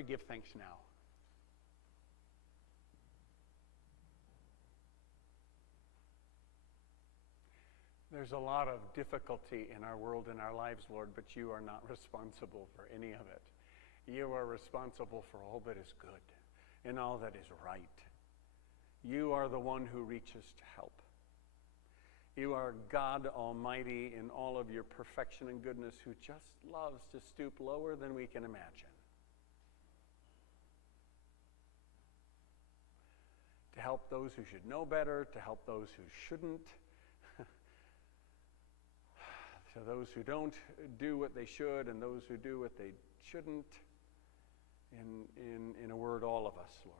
we give thanks now? There's a lot of difficulty in our world, in our lives, Lord, but you are not responsible for any of it. You are responsible for all that is good and all that is right. You are the one who reaches to help. You are God Almighty in all of your perfection and goodness, who just loves to stoop lower than we can imagine, to help those who should know better, to help those who shouldn't, to those who don't do what they should and those who do what they shouldn't. In a word, all of us, Lord.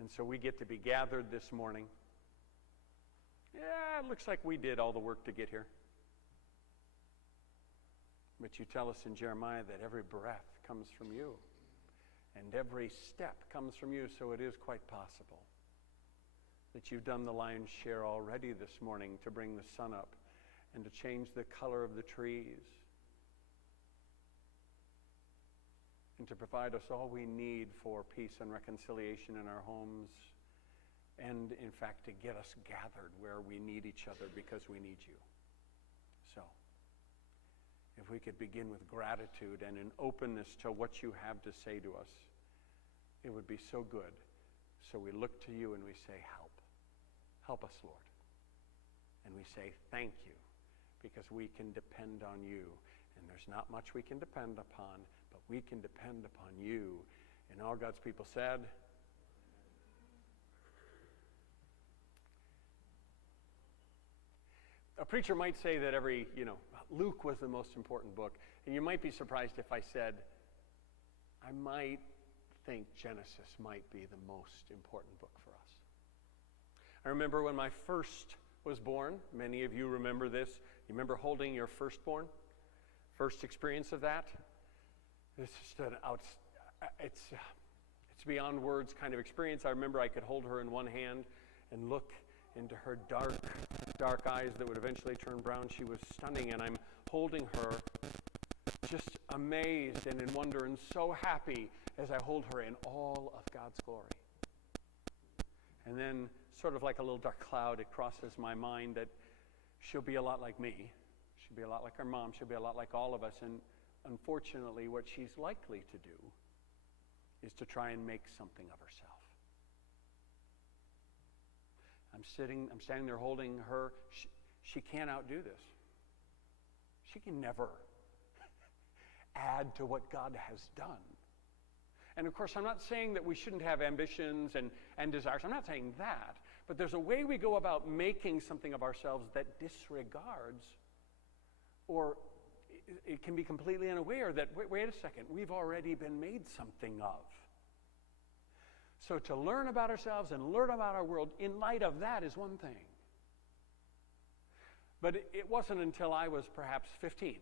And so we get to be gathered this morning. Yeah, it looks like we did all the work to get here. But you tell us in Jeremiah that every breath comes from you, and every step comes from you, so it is quite possible that you've done the lion's share already this morning to bring the sun up and to change the color of the trees and to provide us all we need for peace and reconciliation in our homes, and in fact to get us gathered where we need each other because we need you. So, if we could begin with gratitude and an openness to what you have to say to us, it would be so good. So we look to you and we say, help. Help us, Lord. And we say, thank you, because we can depend on you. And there's not much we can depend upon, but we can depend upon you. And all God's people said, a preacher might say that Luke was the most important book. And you might be surprised if I said, I might think Genesis might be the most important book for us. I remember when my first was born. Many of you remember this. You remember holding your firstborn? First experience of that? It's just it's beyond words kind of experience. I remember I could hold her in one hand and look into her dark eyes that would eventually turn brown. She was stunning, and I'm holding her just amazed and in wonder and so happy as I hold her in all of God's glory. And then, sort of like a little dark cloud, it crosses my mind that she'll be a lot like me. She'll be a lot like her mom. She'll be a lot like all of us. And unfortunately, what she's likely to do is to try and make something of herself. I'm standing there holding her. She can't outdo this. She can never add to what God has done. And of course, I'm not saying that we shouldn't have ambitions and desires. I'm not saying that. But there's a way we go about making something of ourselves that disregards, or it can be completely unaware that, wait a second, we've already been made something of. So to learn about ourselves and learn about our world in light of that is one thing. But it wasn't until I was perhaps 15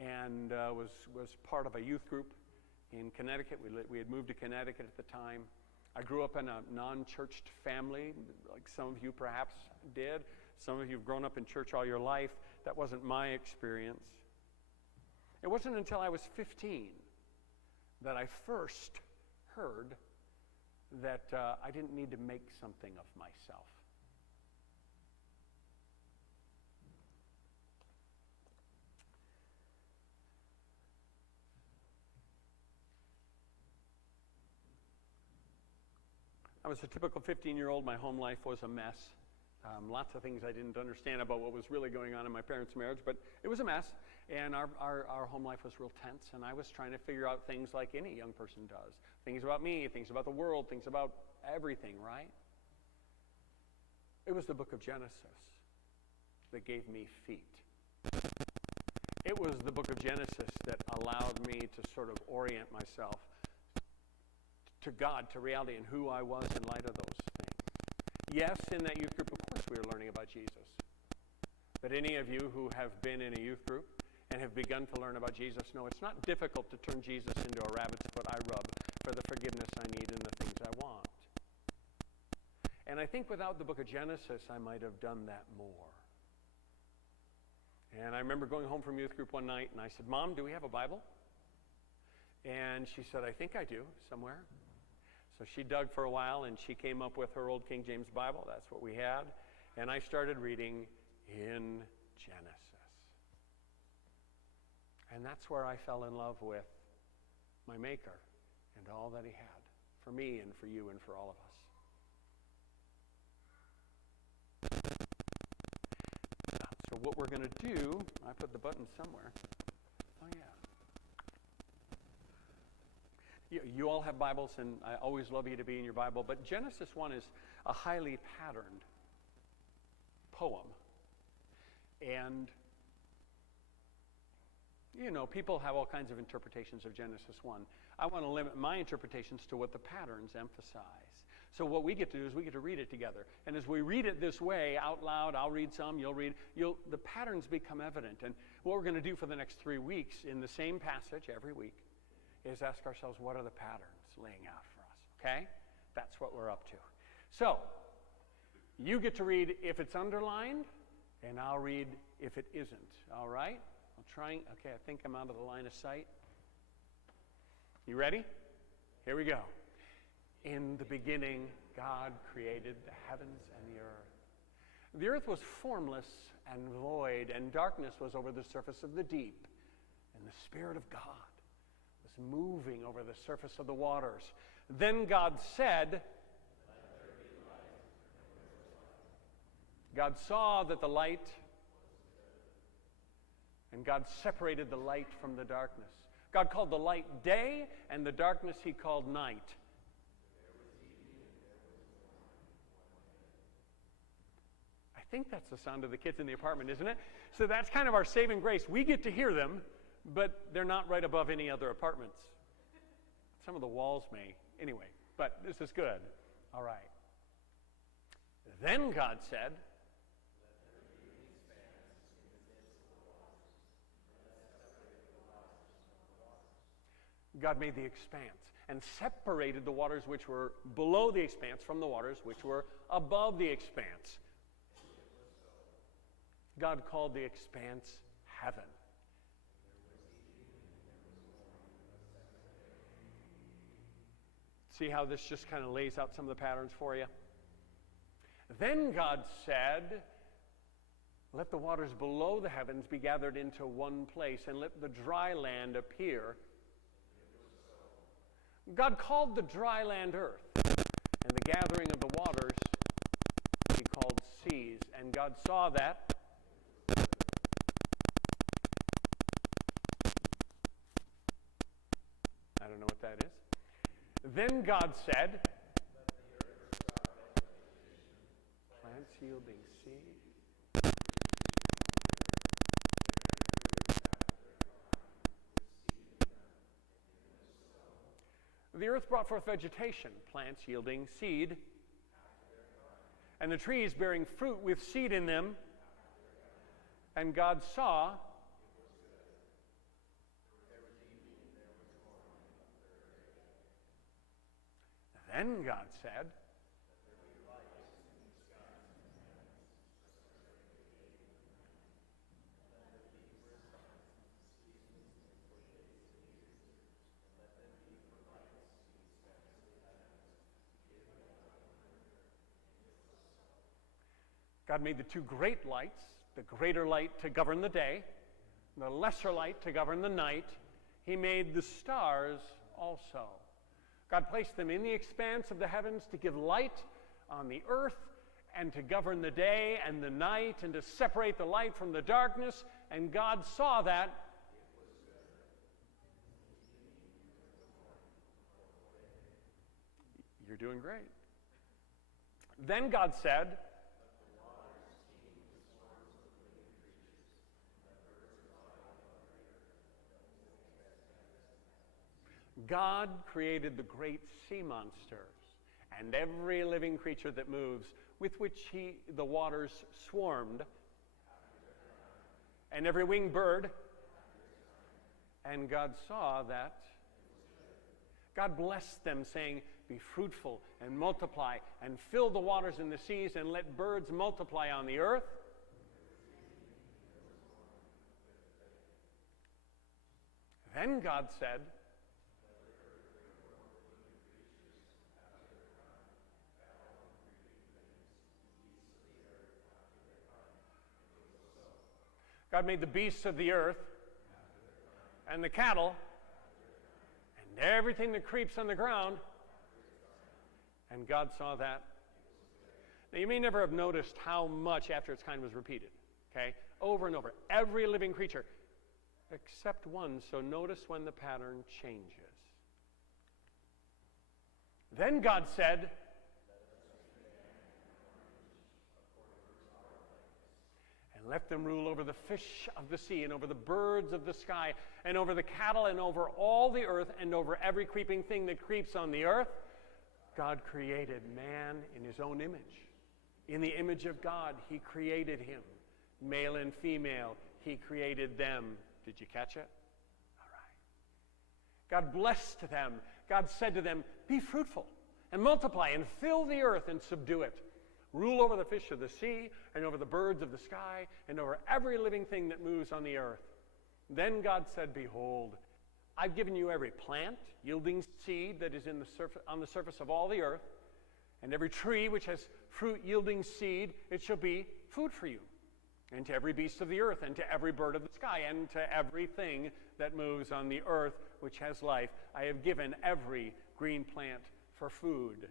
and was part of a youth group in Connecticut. We had moved to Connecticut at the time. I grew up in a non-churched family, like some of you perhaps did. Some of you have grown up in church all your life. That wasn't my experience. It wasn't until I was 15 that I first heard that I didn't need to make something of myself. I was a typical 15-year-old. My home life was a mess. Lots of things I didn't understand about what was really going on in my parents' marriage, but it was a mess, and our home life was real tense, and I was trying to figure out things like any young person does. Things about me, things about the world, things about everything, right? It was the book of Genesis that gave me feet. It was the book of Genesis that allowed me to sort of orient myself to God, to reality, and who I was in light of those things. Yes, in that youth group, of course, we were learning about Jesus. But any of you who have been in a youth group and have begun to learn about Jesus know it's not difficult to turn Jesus into a rabbit's foot I rub for the forgiveness I need and the things I want. And I think without the book of Genesis, I might have done that more. And I remember going home from youth group one night, and I said, Mom, do we have a Bible? And she said, I think I do, somewhere. So she dug for a while, and she came up with her old King James Bible. That's what we had. And I started reading in Genesis. And that's where I fell in love with my Maker and all that he had for me and for you and for all of us. So what we're going to do, I put the button somewhere. Oh, yeah. You all have Bibles, and I always love you to be in your Bible, but Genesis 1 is a highly patterned poem. And, you know, people have all kinds of interpretations of Genesis 1. I want to limit my interpretations to what the patterns emphasize. So what we get to do is we get to read it together. And as we read it this way, out loud, I'll read some, you'll read, the patterns become evident. And what we're going to do for the next 3 weeks in the same passage every week is ask ourselves, what are the patterns laying out for us, okay? That's what we're up to. So, you get to read if it's underlined, and I'll read if it isn't, all right? I'm trying, okay, I think I'm out of the line of sight. You ready? Here we go. In the beginning, God created the heavens and the earth. The earth was formless and void, and darkness was over the surface of the deep, and the Spirit of God was moving over the surface of the waters. Then God said, God saw that the light, and God separated the light from the darkness. God called the light day, and the darkness he called night. I think that's the sound of the kids in the apartment, isn't it? So that's kind of our saving grace. We get to hear them, but they're not right above any other apartments. Some of the walls may. Anyway, but this is good. All right. Then God said, God made the expanse and separated the waters which were below the expanse from the waters which were above the expanse. God called the expanse heaven. See how this just kind of lays out some of the patterns for you? Then God said, let the waters below the heavens be gathered into one place, and let the dry land appear. God called the dry land earth, and the gathering of the waters he called seas. And God saw that. I don't know what that is. Then God said, plants yielding seed. The earth brought forth vegetation, plants yielding seed, and the trees bearing fruit with seed in them. And God saw Then God said, God made the two great lights, the greater light to govern the day, the lesser light to govern the night. He made the stars also. God placed them in the expanse of the heavens to give light on the earth and to govern the day and the night and to separate the light from the darkness. And God saw that. You're doing great. Then God said, God created the great sea monsters and every living creature that moves, with which the waters swarmed, and every winged bird. And God saw that. God blessed them, saying, be fruitful and multiply and fill the waters in the seas and let birds multiply on the earth. Then God said, God made the beasts of the earth and the cattle and everything that creeps on the ground. And God saw that. Now, you may never have noticed how much after its kind was repeated, okay? Over and over. Every living creature, except one. So notice when the pattern changes. Then God said, and let them rule over the fish of the sea, and over the birds of the sky, and over the cattle, and over all the earth, and over every creeping thing that creeps on the earth. God created man in his own image. In the image of God, he created him. Male and female, he created them. Did you catch it? All right. God blessed them. God said to them, be fruitful and multiply and fill the earth and subdue it. Rule over the fish of the sea and over the birds of the sky and over every living thing that moves on the earth. Then God said, behold, I've given you every plant yielding seed that is on the surface of all the earth, and every tree which has fruit yielding seed, it shall be food for you. And to every beast of the earth, and to every bird of the sky, and to everything that moves on the earth which has life, I have given every green plant for food.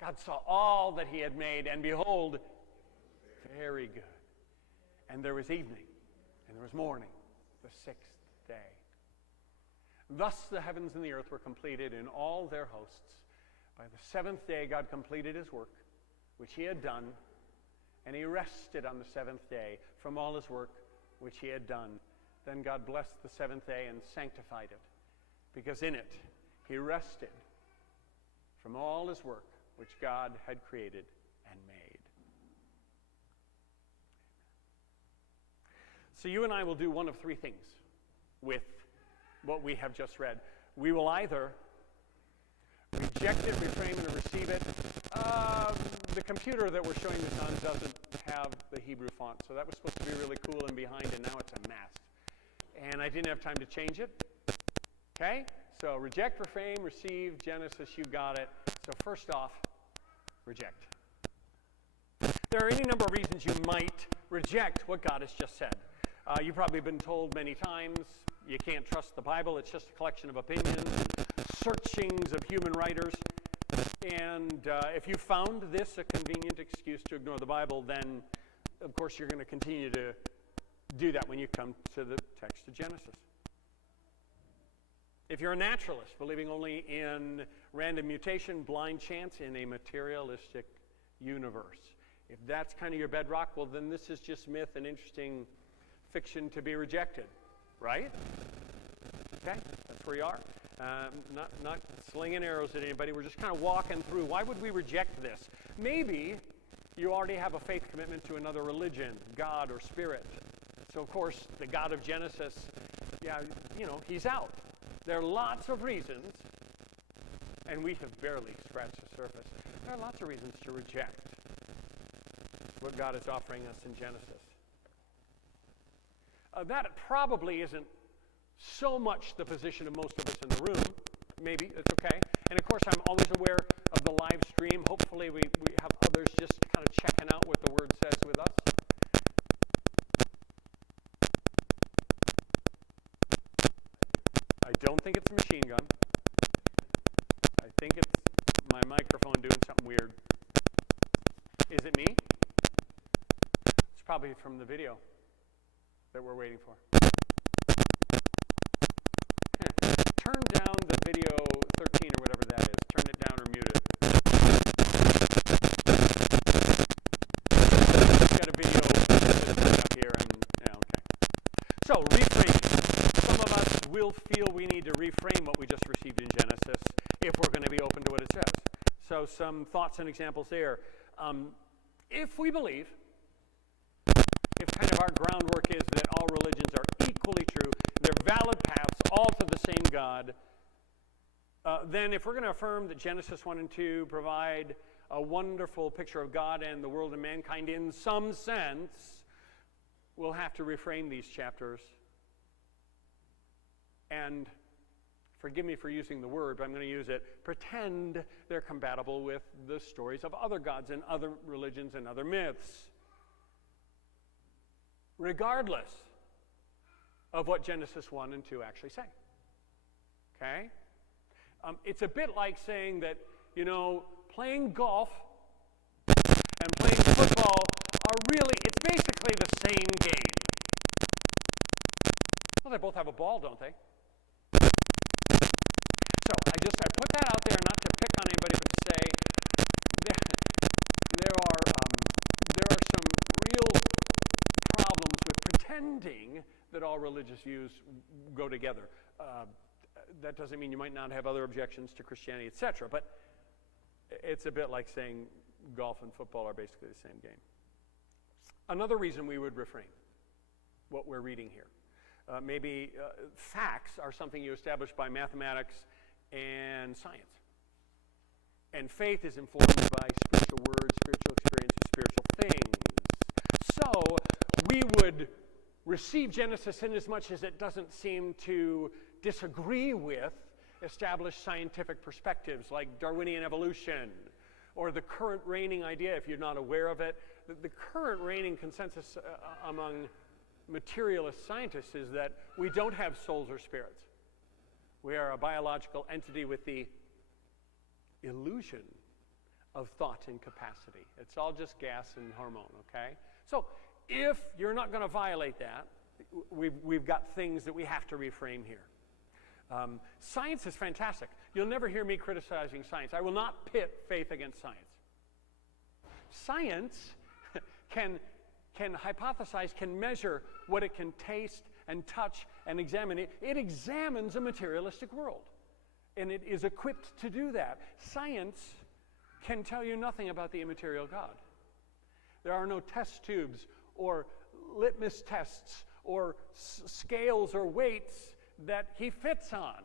God saw all that he had made, and behold, very good. And there was evening, and there was morning, the sixth day. Thus the heavens and the earth were completed in all their hosts. By the seventh day God completed his work, which he had done, and he rested on the seventh day from all his work which he had done. Then God blessed the seventh day and sanctified it, because in it he rested from all his work which God had created and made. So you and I will do one of three things with what we have just read. We will either reject it, reframe it, or receive it. The computer that we're showing this on doesn't have the Hebrew font, so that was supposed to be really cool and behind, and now it's a mess. And I didn't have time to change it. Okay? So reject, reframe, receive, Genesis, you got it. So first off, reject. There are any number of reasons you might reject what God has just said. You've probably been told many times you can't trust the Bible. It's just a collection of opinions and searchings of human writers. And if you found this a convenient excuse to ignore the Bible, then, of course, you're going to continue to do that when you come to the text of Genesis. If you're a naturalist, believing only in random mutation, blind chance in a materialistic universe, if that's kind of your bedrock, well, then this is just myth and interesting fiction to be rejected, right? Okay, that's where you are. Not slinging arrows at anybody. We're just kind of walking through. Why would we reject this? Maybe you already have a faith commitment to another religion, God or spirit. So, of course, the God of Genesis, he's out. There are lots of reasons, and we have barely scratched the surface. There are lots of reasons to reject what God is offering us in Genesis. That probably isn't so much the position of most of us in the room. Maybe, it's okay. And of course, I'm always aware of the live stream. Hopefully we have others just kind of checking out what the Word says with us. I don't think it's a machine gun. I think it's my microphone doing something weird. Is it me? It's probably from the video that we're waiting for. Turn down the video 13 or whatever that is. Turn it down or mute it. I've got a video up here. Okay. So, reframe. Some of us will feel we need to reframe what we just received in Genesis if we're going to be open to what it says. So, some thoughts and examples there. If we believe, if kind of our groundwork is that all religions are equally true, they're valid paths, all to the same God, then if we're going to affirm that Genesis 1 and 2 provide a wonderful picture of God and the world and mankind in some sense, we'll have to reframe these chapters. And forgive me for using the word, but I'm going to use it, pretend they're compatible with the stories of other gods and other religions and other myths. regardless of what Genesis 1 and 2 actually say. Okay? It's a bit like saying that, playing golf and playing football are really, it's basically the same game. Well, they both have a ball, don't they? So I put that out there not to pick on anybody, but to say there are some real problems with pretending that all religious views go together. That doesn't mean you might not have other objections to Christianity, etc., but it's a bit like saying golf and football are basically the same game. Another reason we would refrain what we're reading here. Maybe facts are something you establish by mathematics and science. And faith is informed by spiritual words, spiritual experiences, spiritual things. So we would receive Genesis in as much as it doesn't seem to disagree with established scientific perspectives like Darwinian evolution or the current reigning idea, if you're not aware of it. The current reigning consensus among materialist scientists is that we don't have souls or spirits. We are a biological entity with the illusion of thought and capacity. It's all just gas and hormone, okay? So if you're not going to violate that, we've got things that we have to reframe here. Science is fantastic. You'll never hear me criticizing science. I will not pit faith against science. Science can hypothesize, can measure what it can taste and touch and examine. It examines a materialistic world, and it is equipped to do that. Science can tell you nothing about the immaterial God. There are no test tubes or litmus tests or scales or weights that he fits on,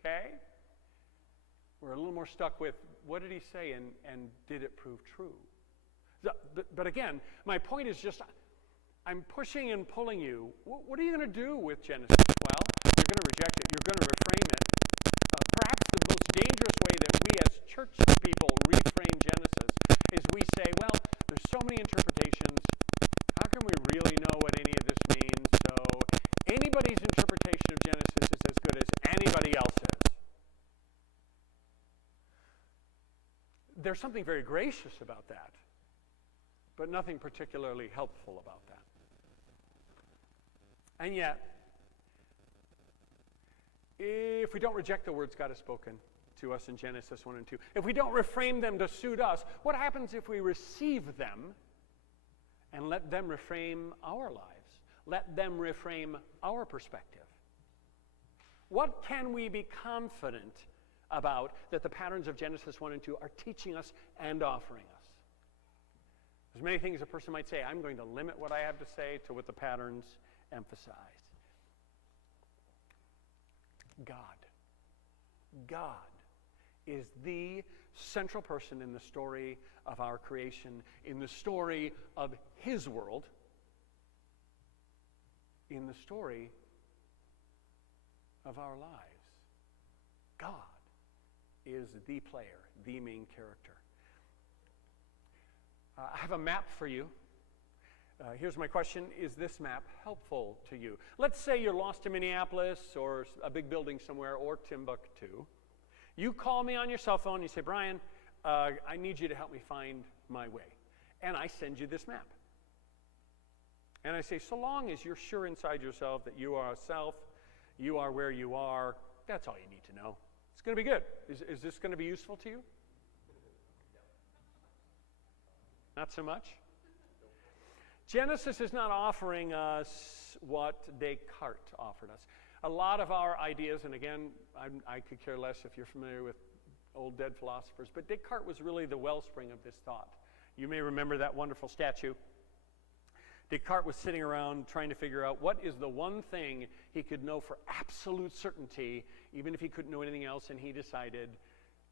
okay? We're a little more stuck with, what did he say and did it prove true? But again, my point is just, I'm pushing and pulling you. What are you going to do with Genesis? Well, you're going to reject it. You're going to reframe it. Perhaps the most dangerous way that we as church people reframe Genesis is we say, well, there's so many interpretations. How can we really know what any of this means? So anybody's interpretation of Genesis is as good as anybody else's. There's something very gracious about that, but nothing particularly helpful about that. And yet, if we don't reject the words God has spoken to us in Genesis 1 and 2, if we don't reframe them to suit us, what happens if we receive them and let them reframe our lives? Let them reframe our perspective? What can we be confident about that the patterns of Genesis 1 and 2 are teaching us and offering us? There's many things a person might say. I'm going to limit what I have to say to what the patterns emphasize. God is the central person in the story of our creation, in the story of his world, in the story of our lives. God is the player, the main character. I have a map for you. Here's my question. Is this map helpful to you? Let's say you're lost in Minneapolis or a big building somewhere or Timbuktu. You call me on your cell phone and you say, Brian, I need you to help me find my way. And I send you this map. And I say, so long as you're sure inside yourself that you are a self, you are where you are, that's all you need to know. It's going to be good. Is this going to be useful to you? Not so much? Genesis is not offering us what Descartes offered us. A lot of our ideas, and again, I could care less if you're familiar with old dead philosophers, but Descartes was really the wellspring of this thought. You may remember that wonderful statue. Descartes was sitting around trying to figure out what is the one thing he could know for absolute certainty, even if he couldn't know anything else, and he decided,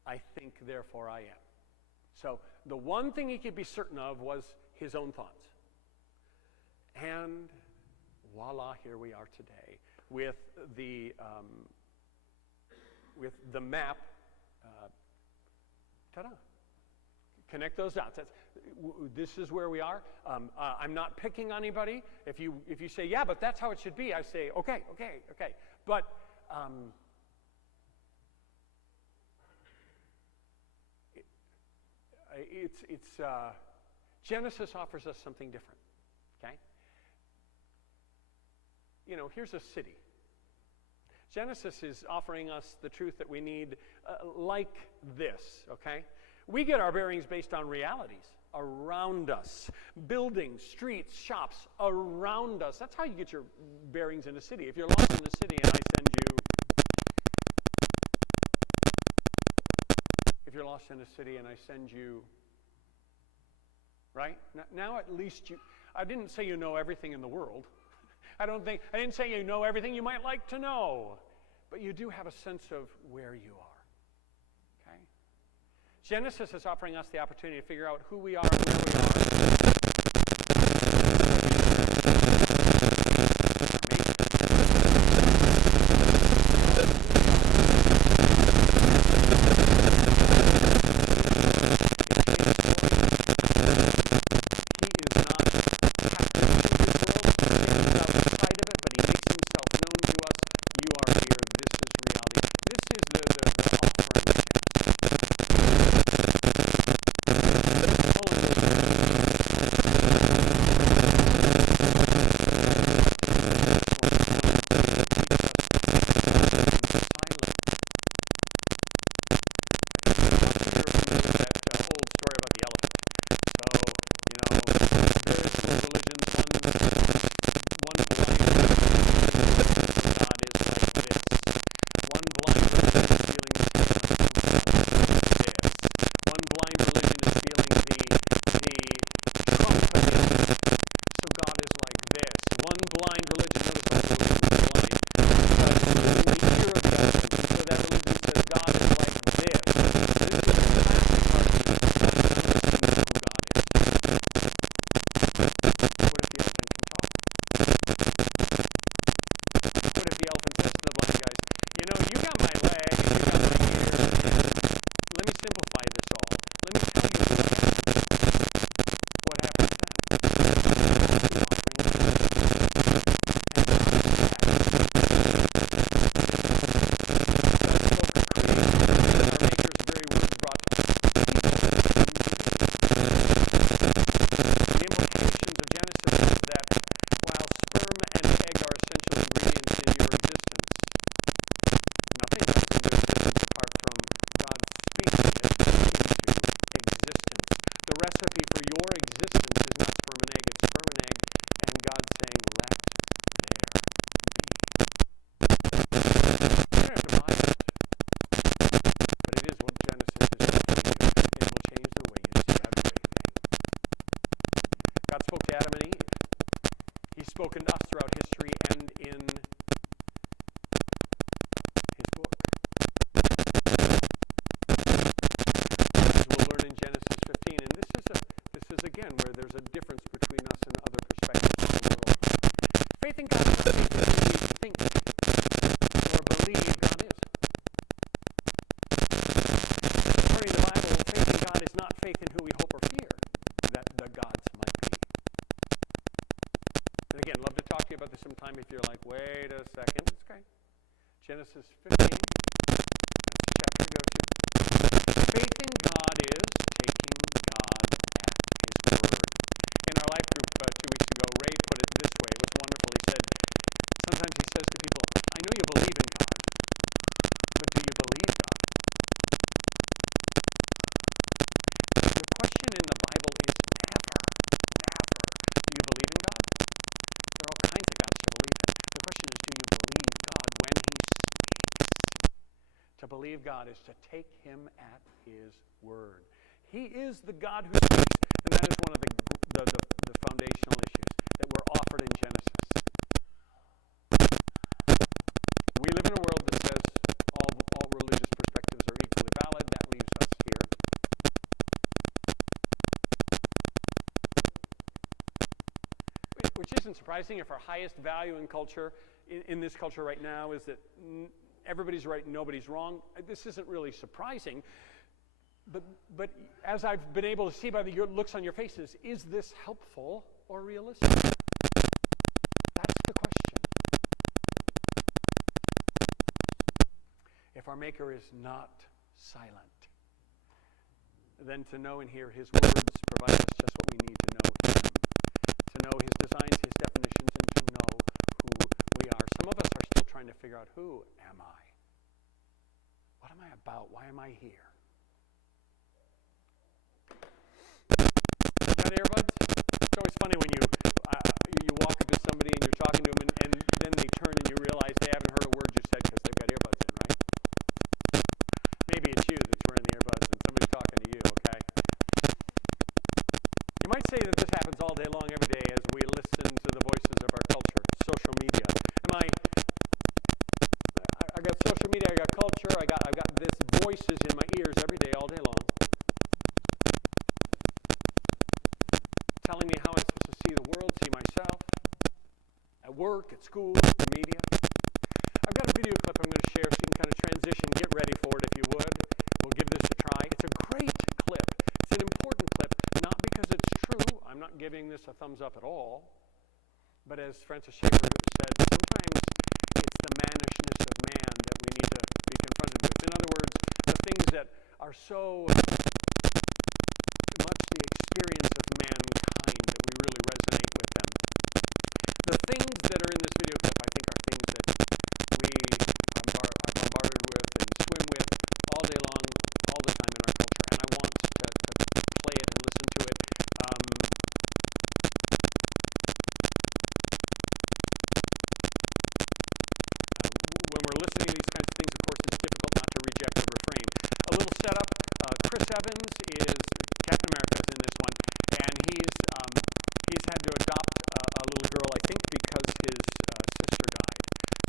I think, therefore I am. So the one thing he could be certain of was his own thoughts. And voila, here we are today with the map. Ta-da! Connect those dots. This is where we are. I'm not picking on anybody. If you say, yeah, but that's how it should be, I say, okay. But Genesis offers us something different. Okay. Here's a city. Genesis is offering us the truth that we need like this, okay? We get our bearings based on realities around us. Buildings, streets, shops around us. That's how you get your bearings in a city. If you're lost in a city and I send you... If you're lost in a city and I send you... Right? Now at least you... I didn't say you know everything in the world. I didn't say you know everything you might like to know, but you do have a sense of where you are. Okay? Genesis is offering us the opportunity to figure out who we are and where we are. Spoken to us throughout history and in his book. As we'll learn in Genesis 15, and this is again where there's a difference between us and other perspectives on the world. Faith in God is not faith in who we think or believe God is. According to the Bible, faith in God is not faith in who we hope or fear that the gods might be. And again, love to talk to you about this sometime if you're like, wait a second. It's okay. Genesis 15, that's the chapter to go to. Faith in God is taking God at his word. In our life group 2 weeks ago, Ray put it this way. It was wonderful. He said, sometimes he says to people, I know you believe in God, but do you believe God? The question in the Bible is never, do you believe in God? There are all kinds of gods to believe in. The question is, do you believe God when he speaks? To believe God is to take him at his word. He is the God who speaks, and that is one of the foundational issues that were offered in Genesis. We live in a world that says all religious perspectives are equally valid. That leaves us here. Which isn't surprising if our highest value in culture, in this culture right now, is that everybody's right and nobody's wrong. This isn't really surprising. but as I've been able to see by the looks on your faces, is this helpful or realistic? That's the question. If our Maker is not silent, then to know and hear his words provide us just what we need to know him, to know his designs, his definitions, and to know who we are. Some of us are still trying to figure out, who am I? What am I about? Why am I here? You got earbuds? It's always funny when you walk up to somebody and you're talking to them, and then they turn and you realize they haven't heard a word you said because they've got earbuds in, right? Maybe it's you that's wearing the earbuds and somebody's talking to you, okay? You might say that this happens all day long, every day, as we listen to the voices of our culture, social media. I got social media, I got culture, I've got this voices in my ears every day, all day long, telling me how I'm supposed to see the world, see myself, at work, at school, the media. I've got a video clip I'm going to share so you can kind of transition, get ready for it if you would. We'll give this a try. It's a great clip. It's an important clip, not because it's true. I'm not giving this a thumbs up at all. But as Francis Schaeffer said, sometimes it's the mannishness of man that we need to be confronted with. In other words, the things that are so much the experience of mankind that we really resonate with them. The things that are in this video clip, I think, are things that we are bombarded with and swim with all day long, all the time in our culture. And I want to play it and listen to it. When we're listening to these kinds of things, of course, it's difficult not to reject the refrain. A little setup. Chris Evans is Captain America is in this one, and he's had to adopt a little girl, I think, because his sister died.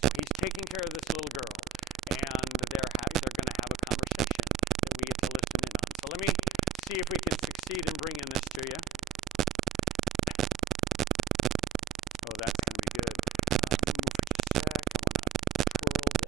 So he's taking care of this little girl, and they're going to have a conversation that we get to listen in on. So let me see if we can succeed in bringing this to you. Oh, that's going to be good. Move for just a sec. I want to twirl this.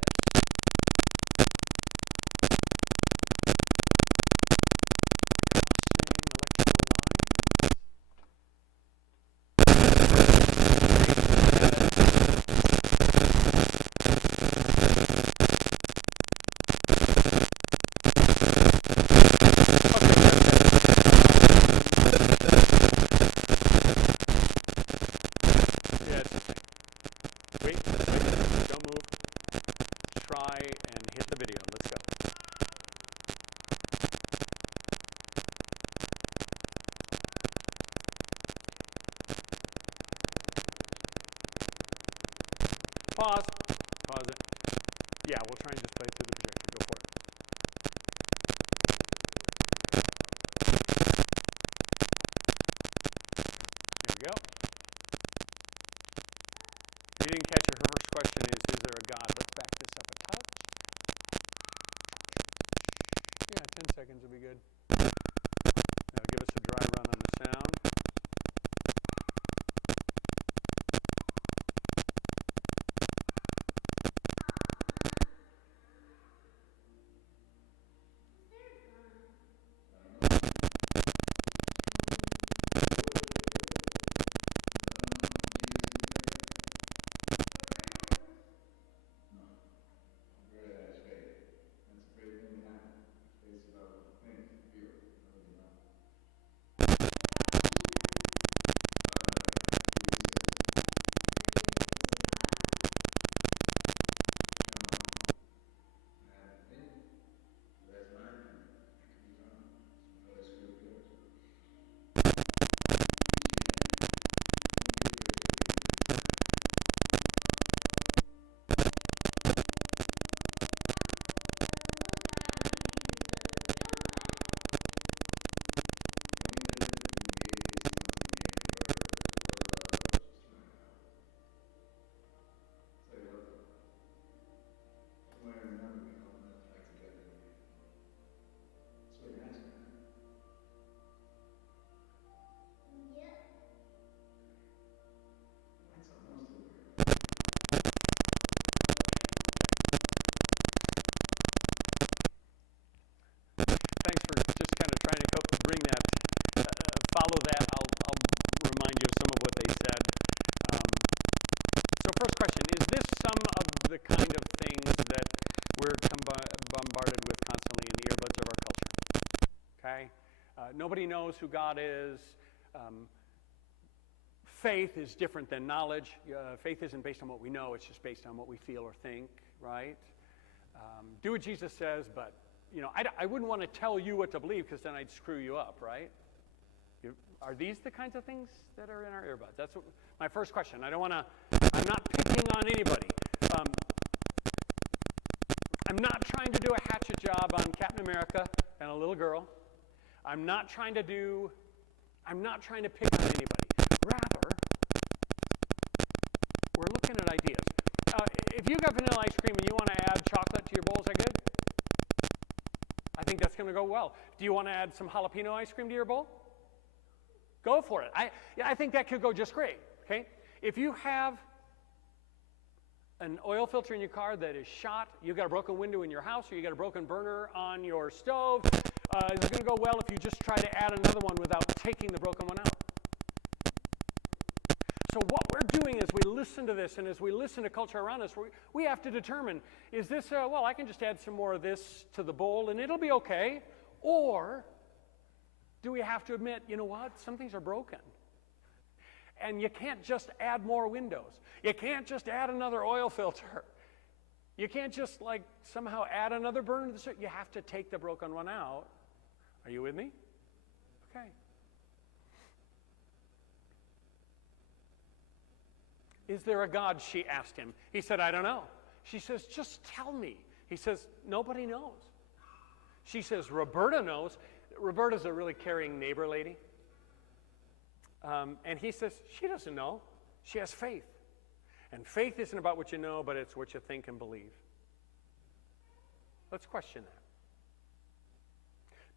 Pause it. Yeah, we'll try and just play it through the projector. Go for it. There we go. If you didn't catch it, her first question is there a God? Let's back this up a touch. Yeah, 10 seconds would be good. Now give us a dry run on the sound. That's a great thing to have. Face about what you think. Nobody knows who God is. Faith is different than knowledge. Faith isn't based on what we know. It's just based on what we feel or think, right? Do what Jesus says, but, I wouldn't want to tell you what to believe because then I'd screw you up, right? Are these the kinds of things that are in our earbuds? That's my first question. I'm not picking on anybody. I'm not trying to do a hatchet job on Captain America and a little girl. I'm not trying to pick on anybody. Rather, we're looking at ideas. If you got vanilla ice cream and you want to add chocolate to your bowl, is that good? I think that's going to go well. Do you want to add some jalapeno ice cream to your bowl? Go for it. I think that could go just great, okay? If you have an oil filter in your car that is shot, you've got a broken window in your house, or you got a broken burner on your stove, it's going to go well if you just try to add another one without taking the broken one out. So what we're doing as we listen to this and as we listen to culture around us, we have to determine, is this, I can just add some more of this to the bowl and it'll be okay, or do we have to admit, you know what, some things are broken. And you can't just add more windows. You can't just add another oil filter. You can't just somehow add another burner to the circuit. You have to take the broken one out. Are you with me? Okay. Is there a God? She asked him. He said, I don't know. She says, just tell me. He says, nobody knows. She says, Roberta knows. Roberta's a really caring neighbor lady. And he says, she doesn't know. She has faith. And faith isn't about what you know, but it's what you think and believe. Let's question that.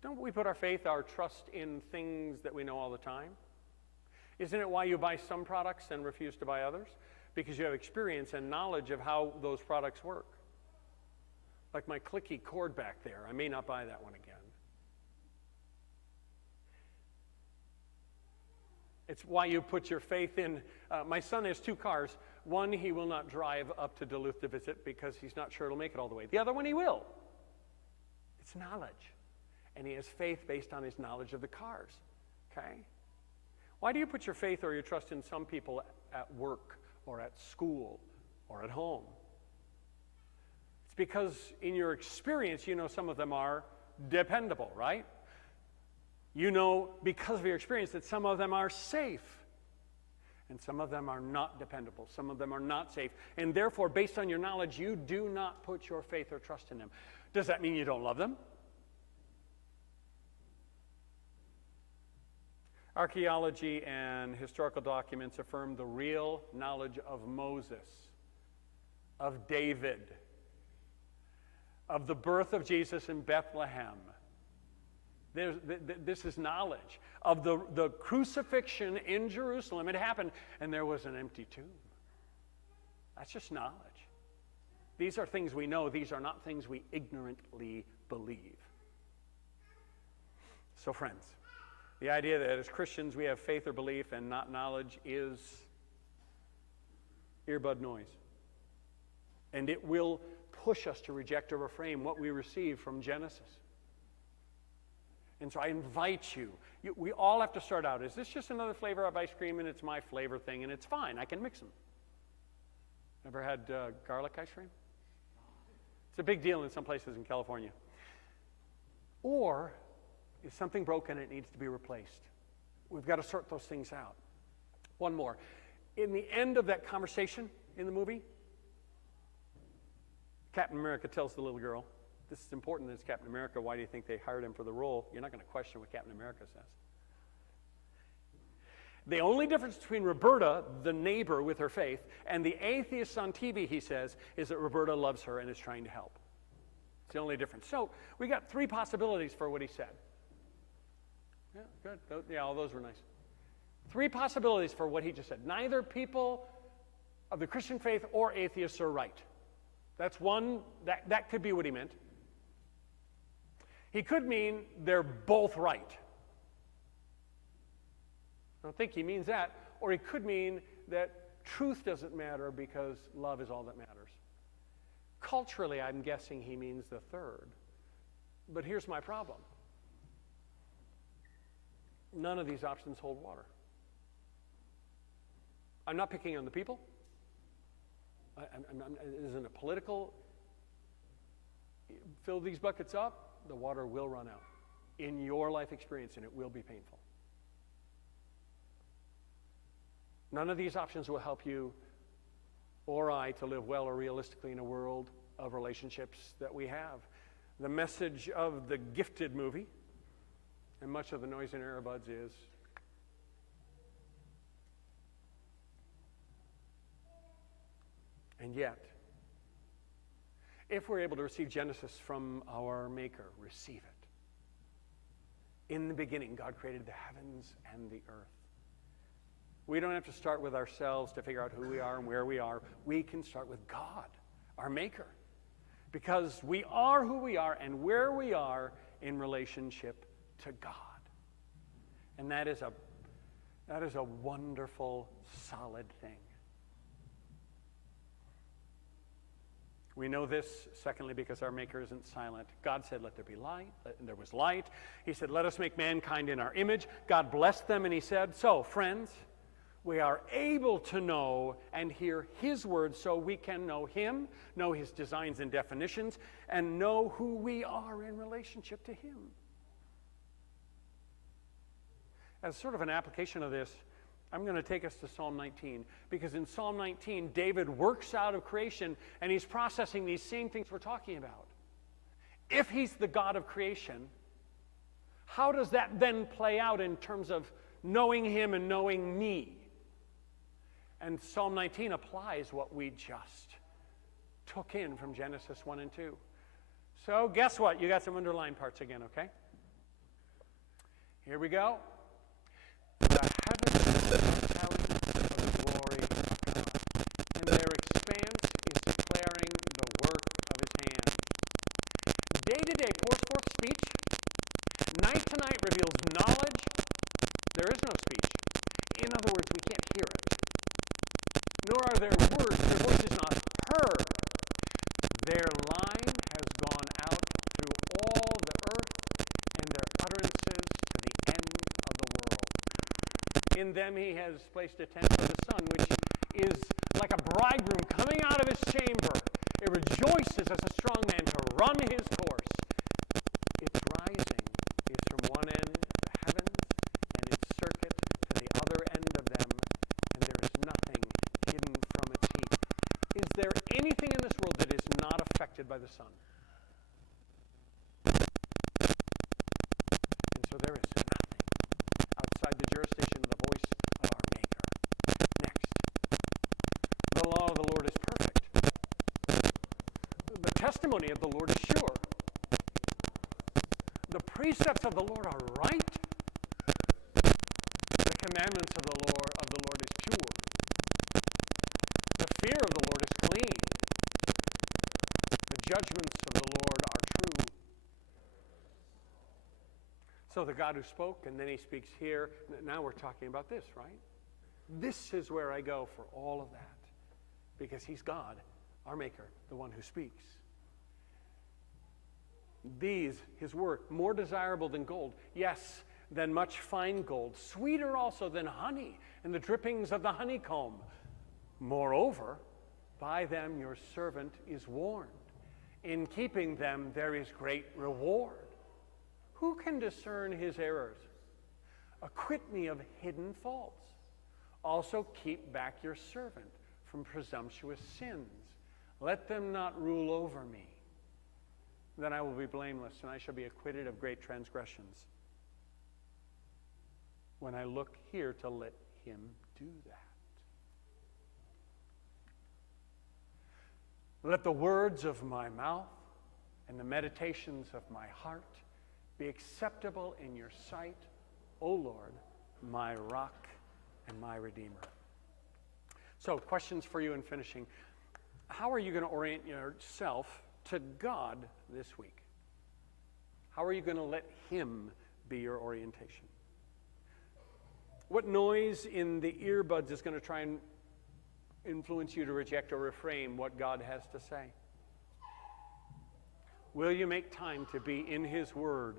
Don't we put our faith, our trust in things that we know all the time? Isn't it why you buy some products and refuse to buy others? Because you have experience and knowledge of how those products work. Like my clicky cord back there, I may not buy that one again. It's why you put your faith in. My son has 2 cars. One he will not drive up to Duluth to visit because he's not sure it'll make it all the way. The other one he will. It's knowledge. And he has faith based on his knowledge of the cars. Okay? Why do you put your faith or your trust in some people at work or at school or at home? It's because in your experience, you know some of them are dependable, right? You know because of your experience that some of them are safe. And some of them are not dependable. Some of them are not safe. And therefore, based on your knowledge, you do not put your faith or trust in them. Does that mean you don't love them? Archaeology and historical documents affirm the real knowledge of Moses, of David, of the birth of Jesus in Bethlehem. This is knowledge of the crucifixion in Jerusalem. It happened, and there was an empty tomb. That's just knowledge. These are things we know. These are not things we ignorantly believe. So, friends, the idea that as Christians we have faith or belief and not knowledge is earbud noise. And it will push us to reject or reframe what we receive from Genesis. And so I invite you, we all have to start out, is this just another flavor of ice cream and it's my flavor thing and it's fine, I can mix them. Ever had garlic ice cream? It's a big deal in some places in California. Or is something broken and it needs to be replaced? We've got to sort those things out. One more. In the end of that conversation in the movie, Captain America tells the little girl, this is important that it's Captain America. Why do you think they hired him for the role? You're not going to question what Captain America says. The only difference between Roberta, the neighbor with her faith, and the atheists on TV, he says, is that Roberta loves her and is trying to help. It's the only difference. So we got 3 possibilities for what he said. Yeah, good. Yeah, all those were nice. 3 possibilities for what he just said. Neither people of the Christian faith or atheists are right. That's one, that could be what he meant. He could mean they're both right. I don't think he means that. Or he could mean that truth doesn't matter because love is all that matters. Culturally, I'm guessing he means the third. But here's my problem. none of these options hold water. I'm not picking on the people. It isn't a political, fill these buckets up, the water will run out in your life experience, and it will be painful. None of these options will help you or I to live well or realistically in a world of relationships that we have. The message of the Gifted movie, and much of the noise in our earbuds, is and yet, if we're able to receive Genesis from our Maker, receive it. In the beginning, God created the heavens and the earth. We don't have to start with ourselves to figure out who we are and where we are. We can start with God, our Maker, because we are who we are and where we are in relationship to God. And that is a wonderful, solid thing. We know this, secondly, because our Maker isn't silent. God said, let there be light, and there was light. He said, let us make mankind in our image. God blessed them, and he said, so, friends, we are able to know and hear his words so we can know him, know his designs and definitions, and know who we are in relationship to him. As sort of an application of this, I'm going to take us to Psalm 19, because in Psalm 19, David works out of creation, and he's processing these same things we're talking about. If he's the God of creation, how does that then play out in terms of knowing him and knowing me? And Psalm 19 applies what we just took in from Genesis 1 and 2. So guess what? You got some underlined parts again, okay? Here we go. The heavens are telling of the glory of God, and their expanse is declaring the work of his hands. Day to day pours forth speech. Night to night reveals knowledge. There is no speech. In other words, we can't hear it. Nor are there words. Their voice is not heard. Their line has gone out through all the earth, and their utterances to the end of the world. In them he has placed a tent for the sun, which is like a bridegroom coming out of his chamber. It rejoices as a strong man to run his course. Its rising is from one end of the heavens, and its circuit to the other end of them, and there is nothing hidden from its heat. Is there anything in this world that is not affected by the sun? And so there is nothing outside the jurisdiction of the voice of our Maker. Next, the law of the Lord is perfect. The testimony of the Lord is sure. The precepts of the Lord are right. The commandments of the Lord is pure. The fear of the Lord is clean. The judgments of the Lord are true. So the God who spoke, and then he speaks here, now we're talking about this, right? This is where I go for all of that, because he's God, our Maker, the one who speaks. These, his work, more desirable than gold, yes, than much fine gold, sweeter also than honey and the drippings of the honeycomb. Moreover, by them your servant is warned. In keeping them there is great reward. Who can discern his errors? Acquit me of hidden faults. Also keep back your servant from presumptuous sins. Let them not rule over me. Then I will be blameless, and I shall be acquitted of great transgressions. When I look here to let him do that. Let the words of my mouth and the meditations of my heart be acceptable in your sight, O Lord, my rock and my redeemer. So, questions for you in finishing. How are you going to orient yourself to God this week? How are you going to let him be your orientation? What noise in the earbuds is going to try and influence you to reject or reframe what God has to say? Will you make time to be in his word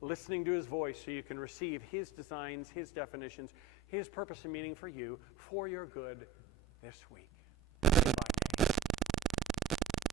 listening to his voice so you can receive his designs, his definitions, his purpose and meaning for you, for your good this week. Goodbye.